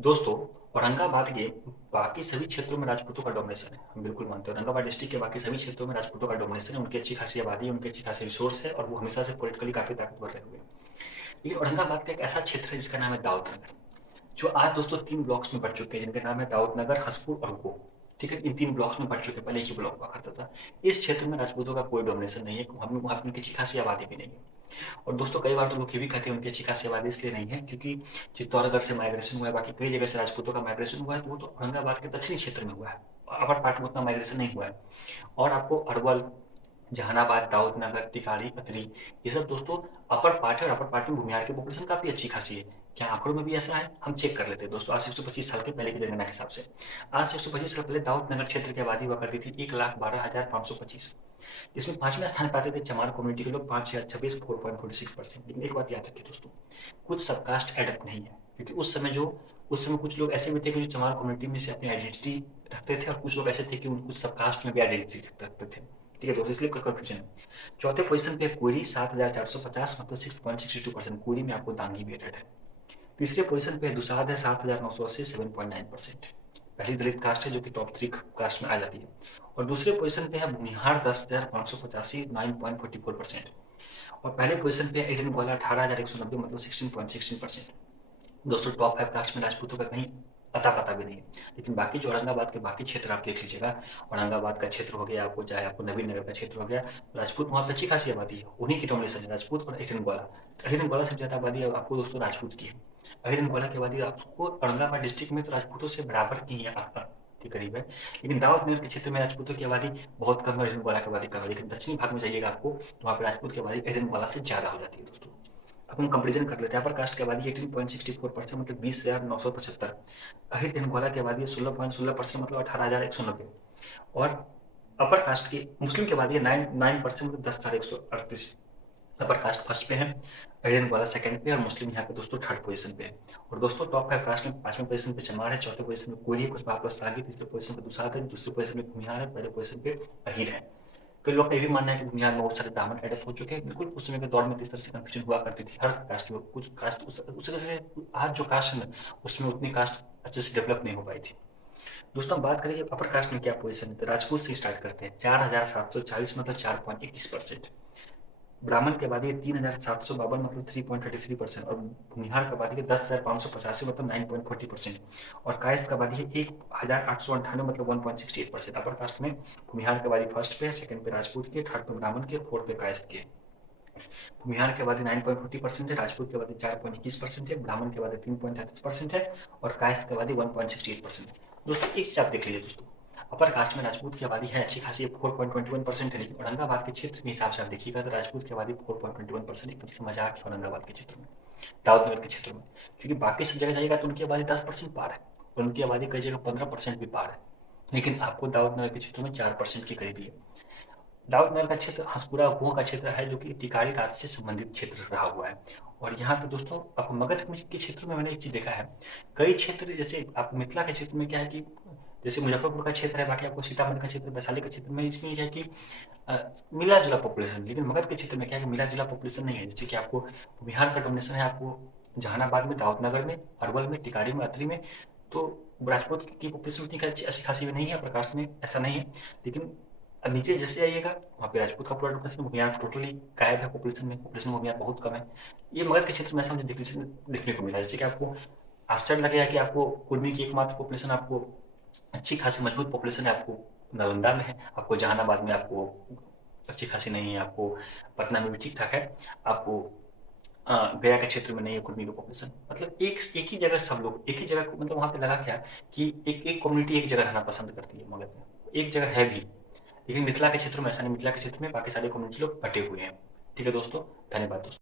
दोस्तों, औरंगाबाद के बाकी सभी क्षेत्रों में राजपूतों का डोमिनेशन है। हम बिल्कुल मानते हैं औरंगाबाद डिस्ट्रिक्ट के बाकी सभी क्षेत्रों में राजपूतों का डोमिनेशन है। उनकी अच्छी खासी आबादी है, उनकी अच्छी खासी रिसोर्स है और वो हमेशा से पॉलिटिकली काफी ताकतवर रहे हुए हैं। लेकिन औरंगाबाद का एक ऐसा क्षेत्र है जिसका नाम है दाऊद नगर, जो आज दोस्तों 3 ब्लॉक्स में बँट चुके हैं, जिनके नाम है दाऊद नगर, हसपुर और गोह। ठीक है, इन 3 ब्लॉक्स में बँट चुके हैं, पहले एक ही ब्लॉक हुआ करता था। इस क्षेत्र में राजपूतों का कोई डोमिनेशन नहीं है, वहाँ पे उनकी अच्छी खासी आबादी भी नहीं है। और दोस्तों कई बार तो लोग ये भी कहते हैं उनकी अच्छी खासी आबादी इसलिए नहीं है क्योंकि चित्तौड़गढ़ से माइग्रेशन हुआ है, बाकी कई जगह से राजपूतों का माइग्रेशन हुआ है, तो वो तो औरंगाबाद के दक्षिणी क्षेत्र में हुआ है। अपर पार्ट में उतना माइग्रेशन नहीं हुआ है। और आपको अरवल, जहानाबाद, दाऊदनगर, टिकारी, अतरी, ये सब दोस्तों अपर पार्ट है और अपर पार्ट में भूमिहार की पॉपुलेशन काफी अच्छी खासी है। क्या आंकड़ों में भी ऐसा है? हम चेक कर लेते हैं दोस्तों, आज से 125 साल के पहले की जनगणना के हिसाब से। आज से 125 साल पहले दाऊदनगर क्षेत्र की आबादी हुआ करती थी 1,12,525। इसमें पांचवें स्थान पर आते थे चमार कम्युनिटी के लोग, 5,026, 4.46%। लेकिन एक बात याद रखिए दोस्तों, कुछ सबकास्ट एडप्ट नहीं है, क्योंकि उस समय कुछ लोग ऐसे भी थे कि जो चमार कम्युनिटी में से अपनी आइडेंटिटी रखते थे और कुछ लोग ऐसे थे कि कुछ सबकास्ट में भी आइडेंटिटी रखते थे। ठीक है दोस्तों, इसलिए कंफ्यूजन है। चौथे पोजीशन पे कोयरी 7,450, मतलब 6.62%। कोयरी में आपको दांगी भी एडेड है। तीसरे पोजीशन पे दुसाध है 7,980, 7.9%। पहली दलित कास्ट है जो कि टॉप 3 कास्ट में आ जाती है। और दूसरे पोजीशन पे है भूमिहार 10,585, 9.44%। और पहले पोजीशन पे एडन ग्वाला 18,190, मतलब 16.16%। दोस्तों टॉप 5 कास्ट में राजपूतों का कहीं अता पता भी नहीं है। लेकिन बाकी जो औरंगाबाद के बाकी क्षेत्र आप देख लीजिएगा, औरंगाबाद का क्षेत्र हो गया, आपको चाहे आपको नवीन नगर का क्षेत्र हो गया, राजपूत वहाँ पे अच्छी खासी आबादी है, उन्हीं की डोमिनेशन है, राजपूत और अहिरन ग्वाला। अहिरन ग्वाला सबसे ज्यादा आबादी आपको दोस्तों राजपूत की है। अहिरन ग्वाला की आबादी आपको औरंगाबाद डिस्ट्रिक्ट में तो राजपूतों से बराबर की है, के करीब है। लेकिन दाऊद नगर के क्षेत्र में राजपूतों की आबादी बहुत कम है, अहिरन ग्वाला की आबादी कम है। लेकिन दक्षिणी भाग में जाइएगा आपको तो वहाँ पे राजपूत की आबादी अहिरन ग्वाला से ज्यादा हो जाती है दोस्तों। अब हम कंपेरिजन कर लेते हैं। अपर कास्ट की आबादी 18.64%, मतलब 20,975। अहिर इनग्वाला की आबादी 16.16%, मतलब 18,190। और अपर कास्ट की मुस्लिम की आबादी है 9%, मतलब 10,138। अपर कास्ट फर्स्ट पे है, अहिर इनग्वाला सेकंड पे और मुस्लिम यहाँ पे दोस्तों थर्ड पोजीशन पे है। और दोस्तों टॉप 5 कास्ट में पांचवें पोजीशन पे चमार है, चौथे पोजीशन पे कोयरी है, कुछ बात बस आगे, तीसरे पोजीशन पे दुसाध है, दूसरे पोजीशन पे भूमिहार है, पहले पोजीशन पे अहिर है। कई लोग का ये भी मानना है कि दुनिया में बहुत सारे ब्राह्मण एडप्ट हो चुके हैं। बिल्कुल उस समय के दौर में इस तरह से कंफ्यूजन हुआ करती थी हर कास्ट में। कुछ कास्ट उस तरह से, आज जो कास्ट है ना उसमें उतनी कास्ट अच्छे से डेवलप नहीं हो पाई थी। दोस्तों हम बात करें अपर कास्ट में क्या पोजीशन है, तो राजपूत से स्टार्ट करते हैं। 4,740, मतलब 4.21%। ब्राह्मण की आबादी है 3,752, मतलब 3.33%। और भूमिहार की आबादी है 10,585, मतलब 9.40%। और कायस्थ की आबादी है 1,898, मतलब 1.68%। अपर कास्ट में भूमिहार की आबादी फर्स्ट पे है, सेकंड पे राजपूत के, थर्ड पे ब्राह्मण के, फोर्थ पे कायस्थ के। भूमिहार की आबादी 9.40% है, राजपूत की आबादी 4.21% है, ब्राह्मण की आबादी 3.33% है और कायस्थ की आबादी 1.68% है। दोस्तों एक चीज आप देख लीजिए दोस्तों, अपर कास्ट में राजपूत की आबादी है अच्छी खासी 4.21% है, लेकिन औरंगाबाद के क्षेत्र के हिसाब से आप देखिएगा तो राजपूत की आबादी 4.21%। एक तरह से मजाक है औरंगाबाद के क्षेत्र में, दाऊदनगर के क्षेत्र में। क्योंकि बाकी सब जगह जाएगा तो उनकी आबादी 10% पार है, और उनकी आबादी कई जगह 15% भी पार है। लेकिन आपको दाऊदनगर के क्षेत्र में 4% के करीब ही है। दाऊदनगर का क्षेत्र हंसपुरा गोह का क्षेत्र है, जो कि टिकारी राज से संबंधित क्षेत्र रहा हुआ है। और यहाँ पे दोस्तों आपको मगध के क्षेत्र में मैंने एक चीज देखा है, कई क्षेत्र जैसे आप मिथिला के क्षेत्र में क्या है कि जैसे मुजफ्फरपुर का क्षेत्र है, बाकी आपको सीतामढ़ी का क्षेत्र, वैशाली का क्षेत्र में, इसमें यह है कि मिला जुला पॉपुलेशन। लेकिन मगध के क्षेत्र में क्या है कि मिला जुला पॉपुलेशन नहीं है। जैसे कि आपको बिहार का डोमिनेशन है, आपको जहानाबाद में, दाऊदनगर में, अरवल में, टिकारी में, अतरी में। तो राजपूत की पॉपुलेशन उतनी अच्छी खासी भी नहीं है, प्रकाश में ऐसा नहीं है। लेकिन अब नीचे जैसे आइएगा वहाँ पे राजपूत का पूरा डोमिनेशन, भूमिहार टोटली गायब है पॉपुलेशन में, पॉपुलेशन भूमिहार बहुत कम है। ये मगध के क्षेत्र में ऐसा मुझे देखने को मिला। जैसे कि आपको आश्चर्य लगेगा कि आपको कुर्मी की एकमात्र पॉपुलेशन, आपको अच्छी खासी मजबूत पॉपुलेशन है, आपको नालंदा में है, आपको जहानाबाद में आपको अच्छी खासी नहीं है, आपको पटना में भी ठीक ठाक है, आपको गया के क्षेत्र में नहीं है कुर्मी की पॉपुलेशन। मतलब एक ही जगह सब लोग एक ही जगह मतलब वहाँ पे लगा क्या कि एक एक कम्युनिटी एक जगह रहना पसंद करती है मगध में, एक जगह है भी। लेकिन मिथिला के क्षेत्र में ऐसा नहीं, मिथिला के क्षेत्र में बाकी सारे कम्युनिटी लोग बटे हुए हैं। ठीक है दोस्तों, धन्यवाद दोस्तों।